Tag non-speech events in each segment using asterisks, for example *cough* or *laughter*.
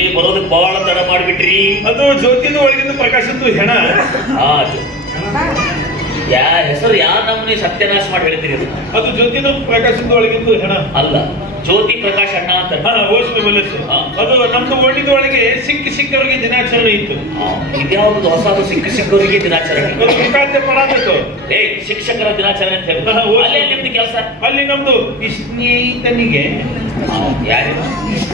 ಯಾಕ್ರಿ ಬರೋದಕ್ಕೆ ಬಹಳ ತಡ ಮಾಡಿಬಿಟ್ರಿ. ಅದು ಜ್ಯೋತಿನ ಒಳಗಿಂದ ಪ್ರಕಾಶದ್ದು ಹೆಣ. ಜೊ- ಯಾ ಹೆಸರು ಯಾ ನಮ್ಮನೆ ಸತ್ಯನಾಶ ಮಾಡಿ ಹೇಳ್ತೀರಿ ಅದನ್ನ? ಅದು ಜ್ಯೋತಿನ ಪ್ರಕಾಶದ್ದು ಒಳಗಿಂದು ಹೆಣ. ಅಲ್ಲ ಜ್ಯೋತಿ ಪ್ರಕಾಶ್ ಅಣ್ಣ ಅಂತ. ಓಸ್ಮಿ ಬಲಸು ಅದು ನಮ್ದು ಓಣಿದ ಒಳಗೆ ಸಿಕ್ಕ ಸಿಕ್ಕವರಿಗೆ ದಿನಾಚರಣೆ ಇತ್ತು. ಇದ್ಯಾವುದು ಹೊಸದು ಸಿಕ್ಕ ಸಿಕ್ಕವರಿಗೆ ದಿನಾಚರಣೆ? ಅದು ಮುಖಾಂತರ ಮಾಡಬೇಕು ಏ ಶಿಕ್ಷಕರ ದಿನಾಚರಣೆ ಅಂತ ಹೇಳಿ. ಹಾ, ಹೌದು. ಅಲ್ಲೇ ನಿಮ್ದು ಕೆಲಸ? ಅಲ್ಲಿ ನಮ್ದು ಈ ಸ್ನೇಹಿತನಿಗೆ ಯಾರು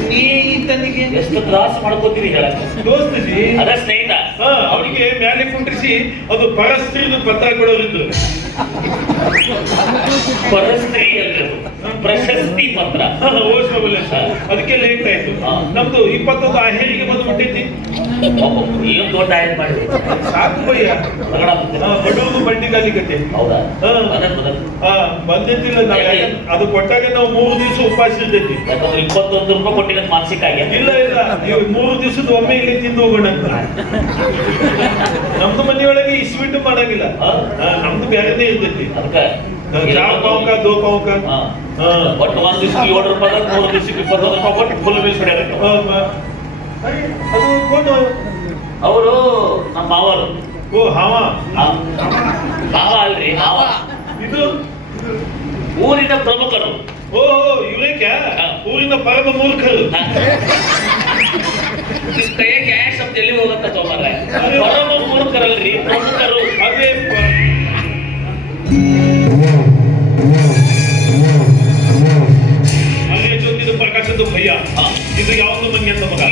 ಸ್ನೇಹಿತನಿಗೆ ಎಷ್ಟು ತ್ರಾಸ ಮಾಡ್ಕೋತೀರಿ ಹೇಳಕ್ಕೆ ದೋಸ್ತಜಿ ಅದ ಸ್ನೇಹಿತ. ಹಾ ಅವನಿಗೆ ಮ್ಯಾಲೆ ಕುಂಡ್ರಿಸಿ ಅದು ಪರಸ್ತ್ರೀದು ಪತ್ರ ಕೊಡೋರಿದ್ದು ಪರಸ್ತ್ರೀ ಅಲ್ಲದು ಪ್ರಶಸ್ತಿ ಪತ್ರ. ಬಲಸ ಅದಕ್ಕೆ ಲೇಟ್ ಆಯ್ತು. ನಮ್ದು ಇಪ್ಪತ್ತೊಂದು ಆ ಬಂದು ಬಿಟ್ಟೈತಿ ಏನ್ ದೊಡ್ಡ ಆಯ್ತು ಮಾಡಿ ಸಾಕು ಭಯ್ಯ. ಬಡವನು ಬಂಡಿ ಕತೆ ಹೌದಾ? ಬಂದಿದ್ದಿಲ್ಲ ಅದು ಕೊಟ್ಟಾಗ ನಾವು ಮೂರು ದಿವಸ ಉಪವಾಸ ಇರ್ತೈತಿ ಯಾಕಂದ್ರೆ ಇಪ್ಪತ್ತೊಂದು ರೂಪಾಯಿ ಕೊಟ್ಟಿಲ್ಲ ಮಾನಸಿಕ ಇಲ್ಲ ಇಲ್ಲ. ನೀವು ಮೂರು ದಿವಸದ ಒಮ್ಮೆ ಇಲ್ಲಿ ತಿಂದು ಹೋಗೋಣ ಅಂತ. ನಮ್ದು ಮನೆಯೊಳಗೆ ಇಸ್ವಿಟ್ಟು ಮಾಡಂಗಿಲ್ಲ. ನಮ್ದು ಬೇರೆನೇ ಇರ್ತೈತಿ ಅದಕ್ಕೆ? ಚಾರ್ ಪಾವ್ಕ ದೋ ಪಾವ್ಕ? ಹಾ. ಹಾ. ಒಟ್ಟು ಒಂದ್ ದಿವ್ಸಕ್ಕೆ ಏಳು ರೂಪಾಯಿ ಮೂರು ದಿವ್ಸಕ್ಕೆ ಇಪ್ಪತ್ತೊಂದು ರೂಪಾಯಿ ಕೊಟ್ಟು ಫುಲ್ ಬಿಲ್ ಅರೆ, ಅದು ಕೋನು ಅವರು ನಮ್ಮ ಮಾವರು. ಓ ಹಾವ. ಹಾವ ಅಲ್ರಿ ಹಾವ. ಇದು? ಊರಿನ ಪ್ರಮುಖರು. ಓ ಇವರೇಕೆ? ಊರಿನ ಪರಮ ಮೂರ್ಖರು. ಗ್ಯಾಸ್ ಅಂತ ಎಲ್ಲಿ ಹೋಗತ್ತ ತೋಮರ ಪರಮ ಮೂರ್ಖರಲ್ರಿ ಪ್ರಮುಖರು. ಅದೇ. ಅದೇ ಜೊತೆದು ಪ್ರಕಾಶದ್ದು ಭಯ್ಯ ಹಾ. ಇದು ಯಾವುದು ಮಂಗೆ? ಅಂತ ಮಗ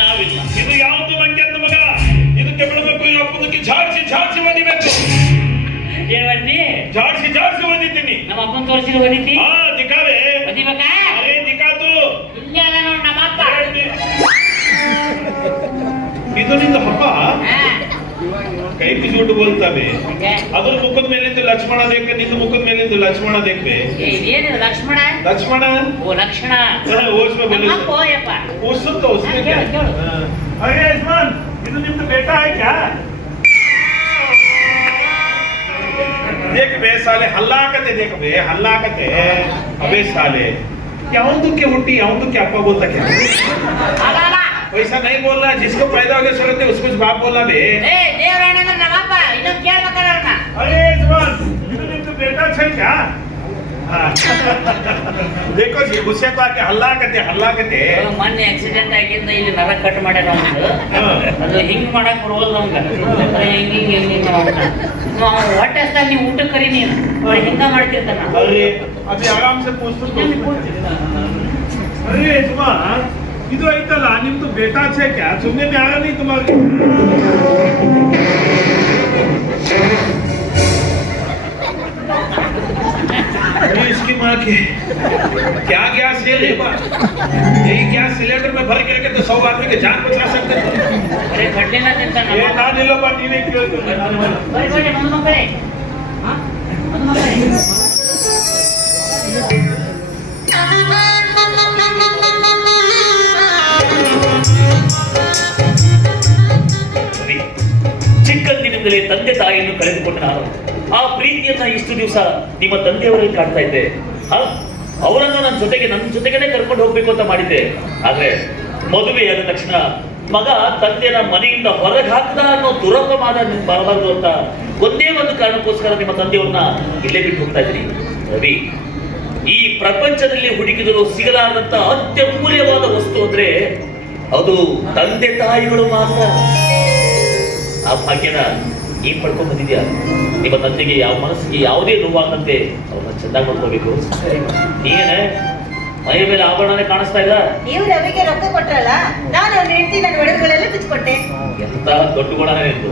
ನಾವಿಲ್ಲ. ಇದು ಯಾವುದು ಮಂಗೆ? ಅಂತ ಮಗ ಇದಕ್ಕೆ ಬಿಡಬೇಕು ಈ ಅಪ್ಪದಕ್ಕೆ ಏವನ್ನಿ ನಮ್ಮ ಅಪ್ಪನ ತೋರಿಸಿದ ಹಾ ಬದಿಬೇಕಾ ಅರೇ ದಿಕಾತು. ಇಲ್ಲ ನಮ್ಮ ಅಪ್ಪ. ಇದು ನಿಂದ ಹಬ್ಬ? ಎತ್ತಿಬಿಟ್ಟು ಬೋಲ್ತಾವೆ ಅದ್ರ ಮುಖದ ಮೇಲಿದ್ದು ಲಕ್ಷ್ಮಣ ದೇಕ್ಕೆ ನಿನ್ನ ಮುಖದ ಮೇಲಿದ್ದು ಲಕ್ಷ್ಮಣ ದೇಕ್ಕೆ ಏನು ಲಕ್ಷ್ಮಣ ಲಕ್ಷ್ಮಣ ಓ ಲಕ್ಷ್ಮಣ ಓಸ್ಮೆ ಬಂದ ಓಯಪ್ಪ ಓಸುತ್ತ ಓಸ್ಮೆ ಅರೆ ಯಜಮಾನ್ ಇದು ನಿಮ್ದು ಬೇಟಾ ಆಯ್ತಾ देख बे साले हल्लाकते देख बे हल्लाकते अबे साले ಯಾವ್ದಕ್ಕೆ ಹುಟ್ಟಿ ಯಾವ್ದಕ್ಕೆ ಅಪ್ಪ ಬೋಲ್ತಕ್ಕೆ पैसा नहीं बोलना जिसको पैदा हो गया सोचते उसको बाप बोला बे ಬೇಕೋ ಹುಷಾರಾಗಿ ಹಲ್ಲಾಕತೆ ಹಲ್ಲಾಕತೆ ಮೊನ್ನೆ ಆಕ್ಸಿಡೆಂಟ್ ಆಗಿಂದ ಇಲ್ಲಿ ನರ ಕಟ್ ಮಾಡ್ಯಾರ ಅದು ಹಿಂಗ್ ಮಾಡಕ್ ಬರುವಲ್ಲ ನಮ್ಗೆ. ಹಿಂಗ್ ಹಿಂಗ್ ಹಿಂಗ್ ನಾವು ಹೊಟ್ಟೆ ಅಷ್ಟ ಊಟ ಕರಿ ನೀನು. ಹಿಂಗ ಮಾಡ್ತಿರ್ತಾನ ಅದು ಆರಾಮ್ಸ ಅರೇ ಸುಮಾ ಇದು ಐತಲ್ಲ ನಿಮ್ದು ಬೇಟಾ ಚೇಕ್ಯ ಸುಮ್ಮನೆ ಯಾರನ್ನ ನೀ ಮಾಡಿ इसकी माँ क्या क्या सेल है यही क्या सिलेंडर में भर करके तो सौ आदमी के जान बचा सकते अरे घटने ना चिंता ये ना पार्टी क्यों? ಚಿಕ್ಕಂದಿನಿಂದಲೇ ತಂದೆ ತಾಯಿಯನ್ನು ಕಳೆದುಕೊಂಡ ನಾನು, ಆ ಪ್ರೀತಿಯನ್ನ ಇಷ್ಟು ದಿವಸ ನಿಮ್ಮ ತಂದೆಯವರಲ್ಲಿ ಕಾಣ್ತಾ ಇದ್ದೆ. ಅವರನ್ನ ನನ್ನ ಜೊತೆಗೆ ನನ್ನ ಜೊತೆಗೇನೆ ಕರ್ಕೊಂಡು ಹೋಗ್ಬೇಕು ಅಂತ ಮಾಡಿದ್ದೆ. ಆದ್ರೆ ಮದುವೆಯಾದ ತಕ್ಷಣ ಮಗ ತಂದೆನ ಮನೆಯಿಂದ ಹೊರಗೆ ಹಾಕದ ಅನ್ನೋ ಮಾತಾ ನಿಮ್ಗೆ ಬರಬಾರ್ದು ಅಂತ ಒಂದೇ ಒಂದು ಕಾರಣಕ್ಕೋಸ್ಕರ ನಿಮ್ಮ ತಂದೆಯವ್ರನ್ನ ಇಲ್ಲೇ ಬಿಟ್ಟು ಹೋಗ್ತಾ ಇದ್ರಿ. ರವಿ, ಈ ಪ್ರಪಂಚದಲ್ಲಿ ಹುಡುಕಿದರೂ ಸಿಗಲಾರದಂತ ಅತ್ಯಮೂಲ್ಯವಾದ ವಸ್ತು ಅಂದ್ರೆ ಅದು ತಂದೆ ತಾಯಿಗಳು ಮಾತ್ರ. ಆ ಭಾಗ್ಯನ ನೀನ್ ಪಡ್ಕೊಂಡ್ ಬಂದಿದ್ಯಾ? ನಿಮ್ಮ ತಂದೆಗೆ ಯಾವ ಮನಸ್ಸಿಗೆ ಯಾವುದೇ ನೋವಾಗದಂತೆ ಅವ್ರನ್ನ ಚೆನ್ನಾಗಿ ನೋಡ್ಕೋಬೇಕು. ನೀನೇ ಮೈ. ಮೇಲೆ ಆಭರಣನೇ ಕಾಣಿಸ್ತಾ ಇಲ್ಲ? ನೀವು ರವಿಗೆ ರೊಕ್ಕ ಕೊಟ್ರಲ್ಲ ನಾನು ಅವ್ನ ಹೆಂಡತಿ ನನ್ನ ಒಡವೆಗಳೆಲ್ಲ ಬಿಚ್ಕೊಟ್ಟೆ ಎಂತ ದೊಡ್ಡ ಗುಣನೇ ಇತ್ತು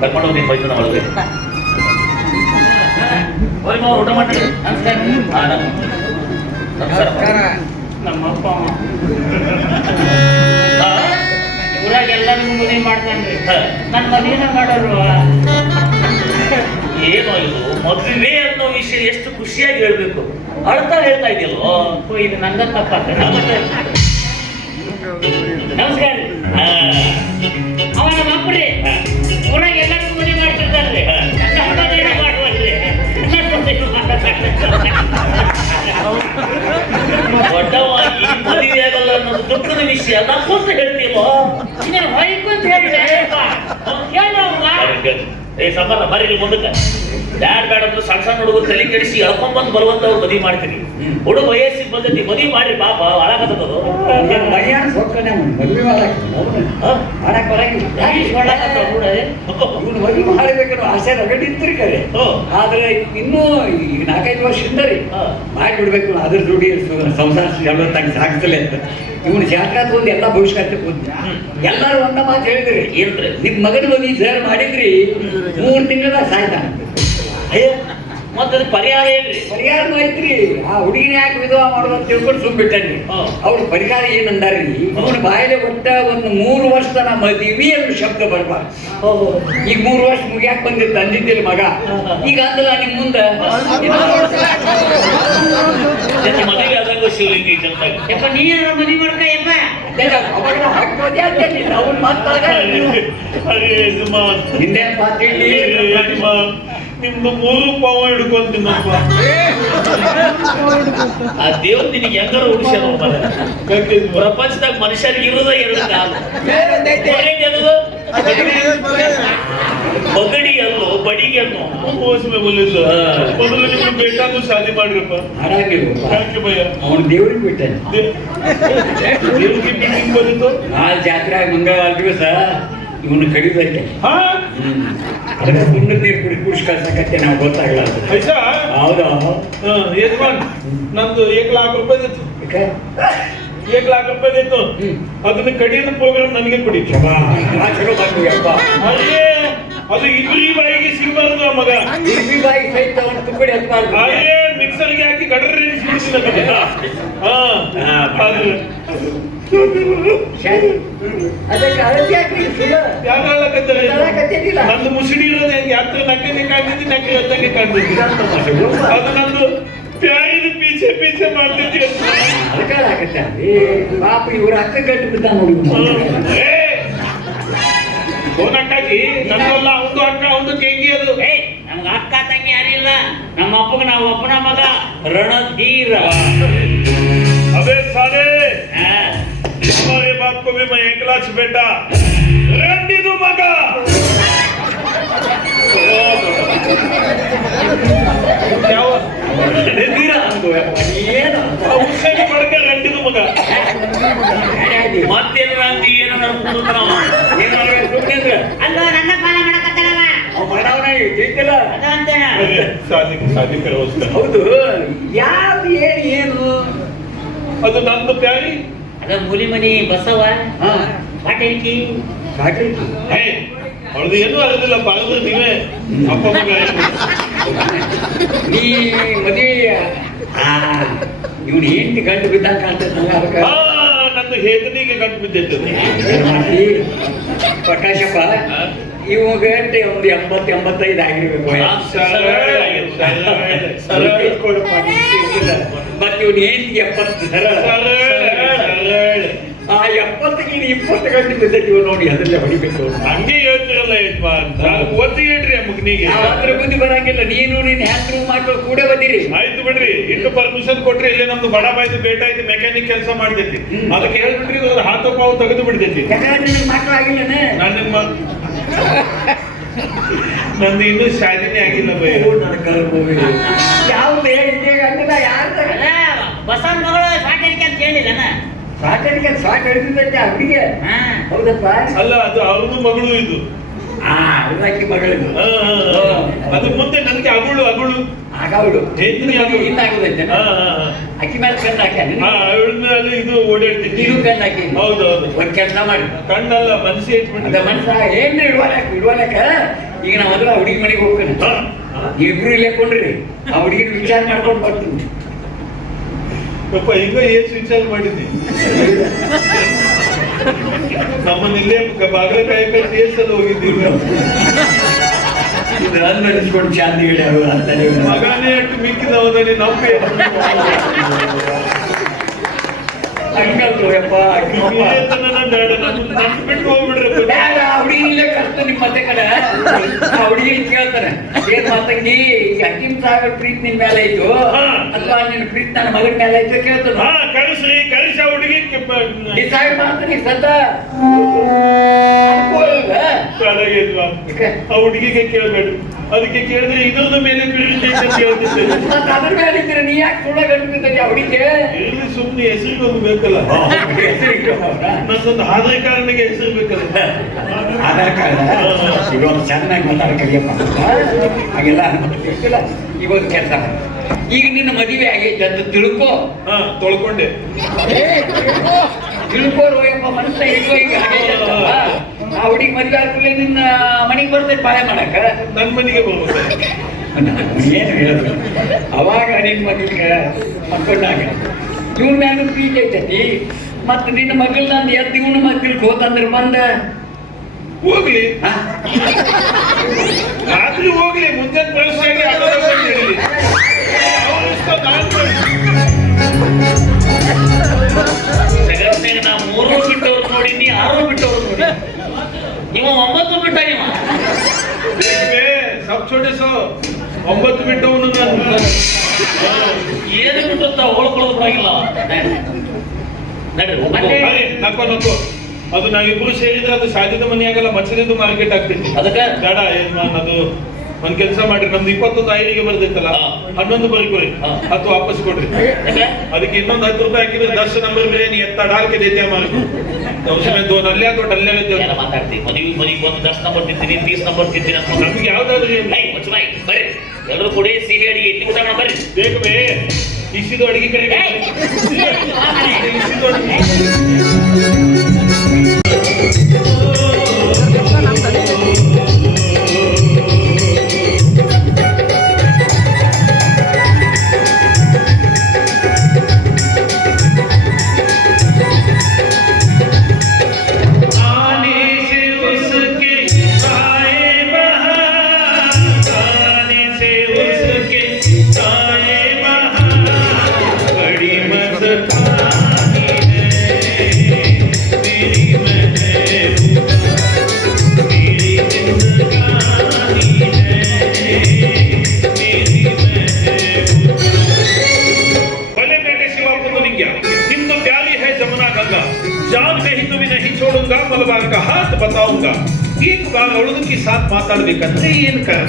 ಕರ್ಕೊಂಡು ನೀನ್ ಮೈತನ ಒಳಗೆ. ಹೋಗಿ ಮಾವ, ಊಟ ಮಾಡಿ. ನಮಸ್ಕಾರ. ನಮ್- ನಮಸ್ಕಾರ. ನಮ್ಮ ಅಪ್ಪ ಮದುವೆ ಮಾಡ್ತಾನ್ರಿ. ನನ್ನ ಮದುವೆನ ಮಾಡೋರು ಏನೋ ಇದು? ಮದುವೆ ಅನ್ನೋ ವಿಷಯ ಎಷ್ಟು ಖುಷಿಯಾಗಿ ಹೇಳ್ಬೇಕು. ಅಳ್ತಾ ಹೇಳ್ತಾ ಇದೆಯಲ್ಲೋ? ಇದು ನಂದ ತಪ್ಪ ನಮಸ್ಕಾರ. ಎಲ್ಲರಿಗೂ ಮದುವೆ ಮಾಡ್ತಿರ್ತಾರ್ರಿ. ಆಗಲ್ಲ ಅನ್ನೋದು ದುಃಖದ ವಿಷಯ. ನಕ್ಕು ಅಂತ ಹೇಳ್ತೀವೋ ಇನ್ನೇನು ಹೊಯ್ಕು ಅಂತ ಹೇಳಿದೆ. ಹೇಳು ಅವ್ಗ. ಏ ಸಂಬಂಧ ಬರೀ ಮುಂದಕ್ಕೆ. ಬ್ಯಾಡ್ ಬೇಡ ಅಂದ್ರೆ ಸಣ್ಣ ಸಣ್ಣ ಹುಡುಗರು ತಲೆ ಕೆಡಿಸಿ ಎಳ್ಕೊಂಬಂದು ಬರುವಂತವ್ರು ಮದುವೆ ಮಾಡ್ತೀನಿ ಹುಡುಗ ವಯಸ್ಸಿಗೆ ಬಂದೈತಿ ಮದುವೆ ಮಾಡಿ ಪಾಪ ಅವ್ನು? ಮದುವೆ ಮಾಡಬೇಕನ್ನೋ ಆಸೆ ರಗಡಿತ್ತು ಕರೆ. ಹ್ಮ್. ಆದ್ರೆ ಇನ್ನೂ ಈಗ ನಾಲ್ಕೈದು ವರ್ಷದಿಂದ ರೀ ಹಾ. ಮಾಡಿಬಿಡ್ಬೇಕು ಅದ್ರ ದುಡಿ ಸಂಸಾರ ಜಲವತ್ತಾಗಿ ಸಾಗಿಸಲೇ ಅಂತ. ಇವನು ಜಾತ್ರಾದ ಒಂದು ಎಲ್ಲ ಭವಿಷ್ಯಕ್ಕೆ ಹ್ಮ್. ಎಲ್ಲರೂ ಒಂದ ಮಾತು ಹೇಳಿದ್ರಿ ಏನ್ರಿ? ನಿಮ್ಮ ಮಗನ ಮದುವೆ ಸರ್ ಮಾಡಿದ್ರಿ ಮೂರು ತಿಂಗಳ ಸಾಯ್ತಾನ ಅಯ್ಯ ಮತ್ತೆ ಪರಿಹಾರ ಏನ್ರಿ ಪರಿಹಾರನೂ ಐತ್ರಿ ಆ ಹುಡುಗಿನ ಯಾಕೆ ವಿಧವಾ ಮಾಡೋದು ಅಂತ ತಿಳ್ಕೊಂಡು ಸುಮ್ಬಿಟ್ಟನ್ರಿ ಬಿಟ್ಟಿ ಅವ್ರ ಪರಿಹಾರ ಏನಂದಾರಿ ಅವನ ಬಾಯಿಲೆ ಒಟ್ಟ ಒಂದು ಮೂರು ವರ್ಷ ತನ ಮದುವೆ ಅನ್ನೋ ಶಬ್ದ ಬರ್ಬಾರ್ದು ಈಗ ಮೂರು ವರ್ಷ ಮುಗಿಯಾಕ ಬಂದಿತ್ತು ತಂದಿದ್ದಿಲ್ಲ ಮಗ ಈಗ ಅಂದಲ್ಲ ನಿಮ್ ಮುಂದೆ ಶಿವಲಿಂಗ ಜನತಾಗ ಯಪ್ಪ ನೀ ಹಿಂದೆ ನಿಮ್ದು ಮೂರು ಪಾವ ಹಿಡ್ಕೊಂತೀನಪ್ಪ ಆ ದೇವ್ ನಿನಗೆ ಹೆಂಗಾರ ಉಳಿಸ್ಯಾನ ಪ್ರಪಂಚದಾಗ ಮನುಷ್ಯರಿಗೆ ಇರೋದ ಏನದು? ಬಗಡಿ ಅಲ್ಲೋ ಬಡಿಗೆ ಮೋಸಮೆ. ಮೊದಲು ನಿಮ್ಗೆ ಬೇಕಾದ್ರೂ ಶಾದಿ ಮಾಡ್ರಪ್ಪ. ಹಾಳಾಗಿಲ್ವ ಯಾಕೆ ಭಯ? ಅವನ ದೇವ್ರಿಗೆ ಬಿಟ್ಟೆ. ದೇವ್ರಿಗೆ ಬಂದಿತ್ತು? ಆ ಜಾತ್ರೆ ಮಂಗಳವಾರ ದಿವಸ ಇವನು ಕಡಿದೈತೆ ಹಾ? ಅದಕ್ಕೆ ಸುಣ್ಣದ ನೀರು ಕುಡಿ ಕುಡಿಸ್ ಕಳ್ಸಕತ್ತೆ ನಾವು ಗೊತ್ತಾಗಲ್ಲ. ಐಸಾ ಹೌದಾ ಯಜಮಾನ್ ನಂದು ಏಕ್ ಲಾಖ ರೂಪಾಯಿ ಇತ್ತು? ಏಕ್ ಲಾಖ ರೂಪಾಯಿ ಇತ್ತು. ಅದನ್ನ ಕಡಿಯೋದು ಪ್ರೋಗ್ರಾಮ್ ನನಗೆ ಕೊಡಿ. ಚಲೋ ಬಂದ್ವಿ ಅಪ್ಪ. ಅಯ್ಯೇ ಅದು ಇಬ್ರಿ ಬಾಯಿಗೆ ಸಿಗಬಾರದು ಆ ಮಗ. ಇಬ್ರಿ ಬಾಯಿ ಸಹಿತ ಅವನು ತುಪ್ಪಡಿ ಹತ್ಬಾರ್ದು. ಅಯ್ಯೇ ಮಿಕ್ಸರ್ಗೆ ಹಾಕಿ ಗಡ್ರಿ ಎನಿಸ್ಬಿಡ್ತೀನಿ ಅದನ್ನ. ಹಾ. ಅದಕ್ಕೆ ಅಳತೆ ಹಾಕ್ರಿ ಸುಳ್ಳು. ಯಾರು ಹೇಳಕತ್ತಾರೆ ಹೇಳಕತ್ತೇನಿಲ್ಲ ನಂದು ಮುಸುಡಿ ಇರೋದು ಹೆಂಗೆ? ಹತ್ತು ನಕ್ಕನೆ ಕಾಣ್ತೈತಿ ನಕ್ಕೆ ಹತ್ತಂಗೆ ಕಾಣ್ತೈತಿ ಪಾಪ ಇವ್ರ ಅಕ್ಕ ಕಟ್ಟಿ ಬಿಡ್ತಾನೆ ನೋಡಿ. ಒಂದು ಅಕ್ಕ ಒಂದು ಕೆಂಗಿ ಅದು. ನಮ್ಗ ಅಕ್ಕ ತಂಗಿ ಯಾರಿಲ್ಲ ನಮ್ಮ ಅಪ್ಪಗೆ ನಾವು ಅಪ್ಪನ ಮಗ ರಣಧೀರ. ಅದೇ ಹ. ಹಾ. हमारे बाप को भी मैं एक लाख बेटा रंडी दू मगा क्या हुआ ರಣಧೀರ ಅಂದು ಯಪ್ಪ, ಏನು? उससे भी बढ़कर रंडी दू मगा ಅಡ್ಯಾಡಿ. ಮತ್ತೇನ ಅಂದಿ ಏನೋ ಅನ್ಕೊಂಡು ನಾವು ಏನ್ ಮಾಡ್ಬೇಕು ಸುಮ್ನೆ ಇದ್ರೆ? ಅಲ್ಲ ನನ್ನ ಪಾಲ ಮಾಡಕತ್ತಾನವ ಅವ ಮಾಡವ್ನ ಈಗ ತಿಳ್ತಿಲ್ಲ? ಅದ ಅಂತೇನ शादी शादी करो उसका ಹೌದು ಯಾವ್ದು ಏನು ಏನು ಅದು ನಂದು ಪ್ಯಾರಿ ಅದ ಮುಲಿ ಮನಿ ಬಸವ ಹಾ. ಪಾಟೇಕಿ ಹೇ ಅವಳದು ಏನೂ ಆಗುದಿಲ್ಲ ಬಾಗಿಲು ನೀವೇ. ಅಪ್ಪ ಮಗ ನೀ ಮದುವೆ ಆ ಇವ್ನು ಹೆಂಡತಿ ಗಂಟು ಬಿದ್ದಂಗ ಕಾಣ್ತದೆ ನಂಗೆ ಅದಕ್ಕೆ. ನಂದು ಹೇತನಿಗೆ ಗಂಟು ಪ್ರಕಾಶಪ್ಪ ಇವಾಗ ಒಂದು ಎಂಬತ್ತು ಎಂಬತ್ತೈದು ಆಗಿರ್ಬೇಕು. ಮತ್ತೆ ಇವ್ನು ಹೆಂಡತಿಗೆ ಎಪ್ಪತ್ತು ಸರಳ. ಆ ಎಪ್ಪತ್ತಿಗೆ ಇನ್ನು ಇಪ್ಪತ್ತು ಗಂಟೆ ಬಿದ್ದೈತಿ ಇವ್ ನೋಡಿ ಅದರಲ್ಲೇ ಹೊಡಿಬೇಕು. ಹಂಗೆ ಹೇಳ್ತಿರಲ್ಲ ಯಜಮಾನ್. ಅಂತ ಒತ್ತಿ ಹೇಳ್ರಿ ಆ ಮಗನಿಗೆ. ನಾವು ಬುದ್ಧಿ ಬರಂಗಿಲ್ಲ. ನೀನು ನಿನ್ನ ಹೆಂಡ್ರು ಮಕ್ಕಳು ಕೂಡ ಬಂದಿರಿ. ಆಯ್ತು ಬಿಡ್ರಿ. ಇಟ್ಟು ಪರ್ಮಿಷನ್ ಕೊಟ್ರಿ ಇಲ್ಲಿ ನಮ್ದು ಬಡ ಬಾಯ್ದು ಬೇಟ ಐತಿ ಮೆಕ್ಯಾನಿಕ್ ಕೆಲಸ ಮಾಡ್ತೈತಿ. ಅದಕ್ಕೆ ಹೇಳ್ಬಿಟ್ರಿ ಅದ್ರ ಹಾತು ಪಾವು ತೆಗೆದು ಬಿಡ್ತೈತಿ. ಯಾಕಂದ್ರೆ ನಿನಗೆ ಮಕ್ಕಳಾಗಿಲ್ಲನೇ ನಾನು ನಿಮ್ಮ ನಂದು ಇನ್ನೂ ಶಾದಿನೇ ಆಗಿಲ್ಲ ಬೈ ಯಾವ್ದು ಹೇಳಿದ್ದೆ ಗಂಡನ ಯಾರ್ದ ಬಸವನ ಮಗಳು ಪಾಟೇಕಿ ಅಂತ ಹೇಳಿಲ್ಲನ? ಸಾಕರಿಗೆ ಸಾಕು ಹಿಡಿದಿದ್ದಕ್ಕೆ ಅವರಿಗೆ? ಹಾ. ಹೌದಪ್ಪ? ಅಲ್ಲ ಅದು ಅವ್ರದ್ದು ಮಗಳು ಇದು. ಆ ಉಳ್ಳಾಕಿ ಮಗಳಿದು. ಅದು ಮುಂದೆ ನನಗೆ ಅಗುಳು ಅಗುಳು. ಆಗ ಅವಳು. ಹೆಂಡ್ತಿ ಅಗುಳು. ಹಾ. ಅಕ್ಕಿ ಮೇಲೆ ಕಣ್ಣು ಹಾಕ್ಯ ಹಾ, ಅವಳ ಮೇಲೆ ಇದು ಓಡಾಡ್ತೈತಿ ನೀನು ಕಣ್ಣು ಹಾಕಿ ಹೌದು ಹೌದು. ಒಂದ್ ಕೆಲಸ ಮಾಡಿ. ಕಣ್ಣಲ್ಲ ಮನಸ್ಸೇ ಇಟ್ಬಿಟ್ಟು ಮನ್ಸ ಏನ್ರಿ ಇಡ್ವಾಲಕ್ ಇಡ್ವಾಲಕ ಈಗ ನಾವು ಮೊದಲು ಆ ಹುಡುಗಿ ಮನೆಗೆ ಹೋಗ್ತೇನೆ. ಇಬ್ರು ಇಲ್ಲೇ ಕೊಂಡ್ರಿ. ಆ ಹುಡುಗಿನ ವಿಚಾರ ಮಾಡ್ಕೊಂಡು ಬರ್ತೀನಿ. ಯಪ್ಪ ಈಗ ಏನ್ ವಿಚಾರ ಮಾಡಿದ್ನಿ ನಮ್ಮನ್ನ ಇಲ್ಲೇ ಬಾಗಲಕಾಯಿ ಕಟ್ಟಿ ಏನ್ ಸಲ ಹೋಗಿದ್ದೀವಿ ಇದು ಅನ್ವರಿಸ್ಕೊಂಡು ಶಾಂತಿ ಹೇಳಿ ಅವರು ಅಂತಾನೆ ಇವ್ನು. ಮಗನೇ ಅಟ್ಟು ಮಿಕ್ಕಿದವನೇ ನಮ್ಮ ಹೋಗ್ಬಿಡ್ರಿ ಆ ಹುಡುಗಿ ಇಲ್ಲೇ ಕರ್ತಾನೆ ಮತ್ತೆ ಕಡೆ. ಆ ಹುಡುಗಿ ಕೇಳ್ತಾನೆ ಏನ್ ಮಾತಂಗಿ ಹಕ್ಕಿಂ ಸಾಗರ್ ಪ್ರೀತಿ ನಿನ್ ಮೇಲೆ ಆಯ್ತು. ಅಥವಾ ನಿನ್ ಪ್ರೀತಿ ನನ್ನ ಮಗನ ಮೇಲೆ ಆಯ್ತು ಕೇಳ್ತಾನ. ಕಳಿಸಿ ಆ ಹುಡುಗಿ. ಡಿಸೈಡ್ ಮಾಡ್ತೀನಿ ಆ ಹುಡುಗಿಗೆ ಕೇಳಬೇಡ. ಅದಕ್ಕೆ ಕೇಳಿದ್ರೆ ಇದ್ರದ ಮೇಲೆ ಪ್ರೀತಿ ಅಂತ ಮತ್ತೆ ಅದ್ರ ಮೇಲೆ ಇದ್ರೆ ನೀ ಯಾಕೆ ಸುಳ್ಳ ಆ ಹುಡುಗಿ ಇರ್ಲಿ ಸುಮ್ನೆ ಹೆಸರಿಗೆ ಒಂದು ಬೇಕಲ್ಲ. *laughs* ನನ್ನೊಂದು ಆಧಾರ್ ಕಾರ್ಡ್ಗೆ ಹೆಸರು ಬೇಕಲ್ಲ. ಆಧಾರ್ ಕಾರ್ಡ್? ಇವತ್ತು ಚೆನ್ನಾಗಿ ಮಾತಾಡ ಕಲಿಯಪ್ಪ ಹಾಗೆಲ್ಲ ಇವತ್ತು ಕೆಲಸ ಈಗ ನಿನ್ನ ಮದುವೆ ಆಗೈತೆ ಅಂತ ತಿಳ್ಕೊ. ಹಾ. ತೊಳ್ಕೊಂಡೆ. ತಿಳ್ಕೋರು ಹೋಯಪ್ಪ ಮನುಷ್ಯ ಇಲ್ವೋ ಈಗ? ಆ ಹುಡುಗಿ ಮದುವೆ ಆದ್ಮೇಲೆ ನಿನ್ನ ಮನೆಗೆ ಬರ್ತೈತೆ ಪಾಯ ಮಾಡಕ ನನ್ನ ಮನೆಗೆ ಬರ್ಬೋದು ಏನು ಹೇಳೋದು? ಅವಾಗ ನಿನ್ನ ಮಗಳಿಗೆ ಮಕ್ಕಳಾಗ. ಇವ್ನ ಮ್ಯಾಗ ಪ್ರೀತಿ ಐತೈತಿ. ಮತ್ತೆ ನಿನ್ನ ಮಗಳ ನಂದು ಎದ್ದು ಇವನು ಮಕ್ಕಳಿಗೆ ಹೋತಂದ್ರೆ ಬಂದ? ಹೋಗ್ಲಿ. ರಾತ್ರಿ ಹೋಗ್ಲಿ ಮುಂಜಾನೆ ಪರಿಸ್ಥಿತಿ ಒಂಬತ್ತು ಬಿಟ್ಟವನು ನಾನು. ಏನು ಬಿಟ್ಟು ಅಂತ ಅದು ನಾವಿಬ್ರು ಸೇರಿದ್ರೆ ಅದು ಸಾಧ್ಯದ ಮನೆ ಆಗಲ್ಲ ಮತ್ಸದಿಂದ ಮಾರ್ಕೆಟ್ ಆಗ್ತೈತಿ ಅದಕ್ಕೆ? ಬೇಡ ಏನ್ ಅದು ಒಂದ್ ಕೆಲಸ ಮಾಡ್ರಿ. ನಮ್ದು ಇಪ್ಪತ್ತೊಂದು ಐದಿಗೆ ಬರ್ದಿತ್ತಲ್ಲ ಹನ್ನೊಂದು ಬರ್ಕೊರಿ ಅಥವಾ ವಾಪಸ್ ಕೊಡ್ರಿ. ಅದಕ್ಕೆ ಇನ್ನೊಂದು ಹತ್ತು ರೂಪಾಯಿ ಹಾಕಿದ್ರೆ ದಸ್ ನಂಬರ್ ಬಿರಿಯಾನಿ ಎತ್ತ ಡಾಲ್ಕೆ ದೈತೆ ಮಾರ್ಕು ಅಲ್ಲೇ ಅಥವಾ ಅಲ್ಲೇ ಮಾತಾಡ್ತೀವಿ ಮದುವೆ ಮದುವೆ ಒಂದು ನಂಬರ್ ತಿಂತೀನಿ ತೀಸ್ ನಂಬರ್ ತಿಂತೀನಿ ನಮ್ಗೆ ಯಾವ್ದಾದ್ರು ಮುಚ್ಚಬಾಯಿ ಬರ್ರಿ. ಎಲ್ಲರೂ ಕೂಡಿ ಸಿಹಿ ಅಡಿಗೆ ಇಟ್ಟು ಊಟ ಮಾಡಿ ಬರ್ರಿ. ಬೇಕು ಬೇ. ಇಸಿದು ಅಡಿಗೆ ಕಡೆ ಮಾತಾಡ್ಬೇಕಂದ್ರೆ ಏನ್ ಕಾರಣ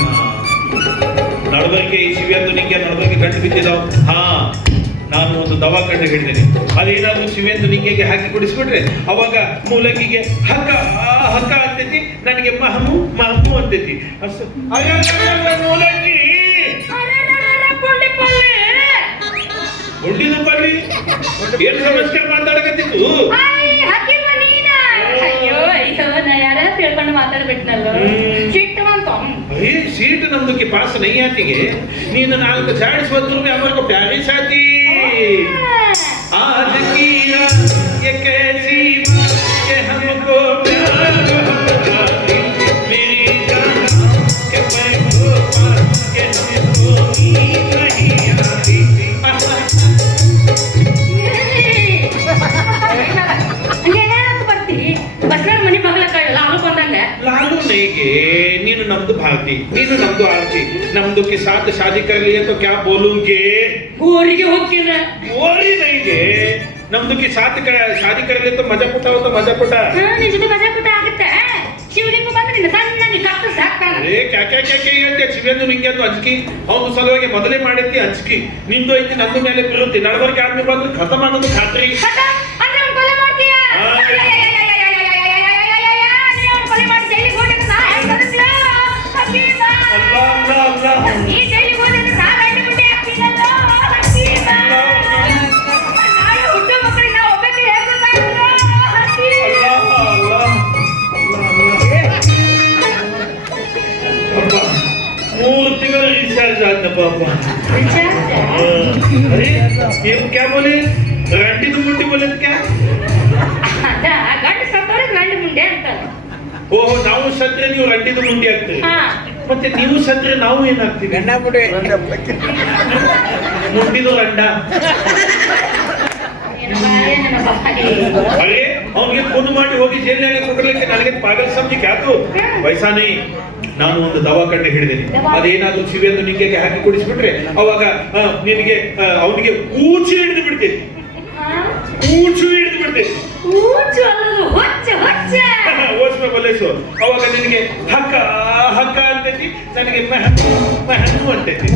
ನಡಬರಿಕೆ ಈ ಅಂತ ನಿಂಗೆ ನಡಬರಿಕೆ ಗಂಟು ಬಿದ್ದಿದಾವ್ ಹಾ ನಾನು ಒಂದು ದವಾ ಕಂಡು ಹಿಡಿದೇನೆ ಅದೇನಾದ್ರೂ ಅಂತ ನಿಂಗೆಗೆ ಹಾಕಿ ಕುಡಿಸ್ಬಿಟ್ರೆ ಅವಾಗ ಮೂಲಂಗಿಗೆ ಹಕ್ಕ ಹಕ್ಕ ಅಂತೈತಿ ನನಗೆ ಮಹಮು ಮಹಮು ಅಂತೈತಿ ಅಷ್ಟು ಮೂಲಂಗಿ! ಉಂಡಿದು ಬರ್ಲಿ ಏನ್ ಸಮಸ್ಯೆ ಮಾತಾಡಕತ್ತಿತ್ತು ಅಯ್ಯೋ ಅಯ್ಯೋ ನಾ ಯಾರ ತಿಳ್ಕೊಂಡು ಮಾತಾಡ್ಬಿಟ್ನಲ್ಲ? ಏ ಸೀಟ್ ನಮ್ದಕ್ಕೆ ಪಾಸ್ ನೈಯಾತಿಗೆ ನೀನು ನಾಲ್ಕು ಚಾಡಿಸ್ ಬಂದ್ರು ಅವರಿಗೆ ಪ್ಯಾರಿಸ್ ಆತಿ ಆ ಜಗೀರ नीनु नम्दु भारती नीनु नम्दु आरती नम्दु के साथ शादी कर लिए तो क्या बोलूंगे ಊರಿಗೆ ಹೋಗ್ತಿದ್ರ ಓರಿ ನೈಗೆ ನಮ್ದು ಕಿ ಸಾಥ್ ಕ ಶಾದಿ ಕರಲಿ तो ಮಜಾ ಪುಟ್ಟ तो ಮಜಾ ಪುಟ್ಟ ಹಾ ನಿನ್ ಜೊತೆ ಮಜಾ ಕೂಟ ಆಗುತ್ತೆ ಶಿವಲಿಂಗ ಬಂದ್ರೆ ನಿನ್ನ ಸಣ್ಣಗೆ ಕತ್ತು ಸಾಕ್ತಾನ ಅರೇ ಕ್ಯಾ ಕ್ಯಾ ಕ್ಯಾ ಕ್ಯಾ ಹೇಳ್ತೆ ಶಿವೇಂದು ನಿಂಗೆ ಅದು ಅಂಜಿಕೆ ಅವನು ಸಲುವಾಗಿ ಮೊದಲೇ ಮಾಡಿದ್ದಿ ಅಂಜಿಕೆ ನಿಂದು ಐತಿ ನಂದು ಮೇಲೆ ಬೀಳುತ್ತೆ ನಡವಳಿಕೆ ಆದ್ಮೇಲೆ ಬಂದ್ರೆ ಖತಮ್ ಆಗೋದು ಖಾತ್ರಿ अरे ये क्या बोले रंडी तो मुट्ठी बोले तो क्या ಅದ, ಗಂಡು ಸತ್ತವ್ರಿಗೆ ಗಂಡು ಗುಂಡೆ ಅಂತಾರೆ ಓಹೋ ನಾವು ಸತ್ರೆ ನೀವು ರಂಡಿದು ಮುಂಡಿ ಆಗ್ತೀರಿ ಹಾ ಮತ್ತೆ ನೀವು ಸತ್ರೆ ನಾವು ಏನಾಗ್ತೀವಿ ಏನಪ್ಪ, ಏನಪ್ಪ ಹಾಗೆ? ಅರೆ ಅವನಿಗೆ ಫೋನ್ ಮಾಡಿ ಹೋಗಿ ಜೈಲಿನಾಗೆ ಕುಟ್ರಲಿಕ್ಕೆ ನನಗೆ ಪಾಗಲ್ ಸಮಜಿ ಯಾತು ವಯಸ್ಸಾನಿ ನಾನು ಒಂದು ದವಾ ಕಂಡು ಹಿಡಿದೀನಿ. ಅದೇನಾದ್ರು ಶಿವೆಂದು ನಿಂಗೆ ಹಾಕಿ ಕುಡಿಸ್ಬಿಟ್ರೆ ಅವಾಗ ಆ, ನಿನಗೆ ಅವನಿಗೆ ಕೂಚಿ ಹಿಡಿದು ಬಿಡ್ತೇನೆ. ಕೂಚು ಹಿಡಿದು ಬಿಡ್ತೇನೆ. ಹೊಚ್ಚ ಹೊಚ್ಚ. ಓಸ್ಮೆ ಬಲೇಸು. ಅವಾಗ ನಿನಗೆ ಹಕ್ಕ ಹಕ್ಕ ಅಂತೈತಿ ನನಗೆ ಮೆಹನ್ನು ಮೆಹನ್ನು ಅಂತೈತಿ.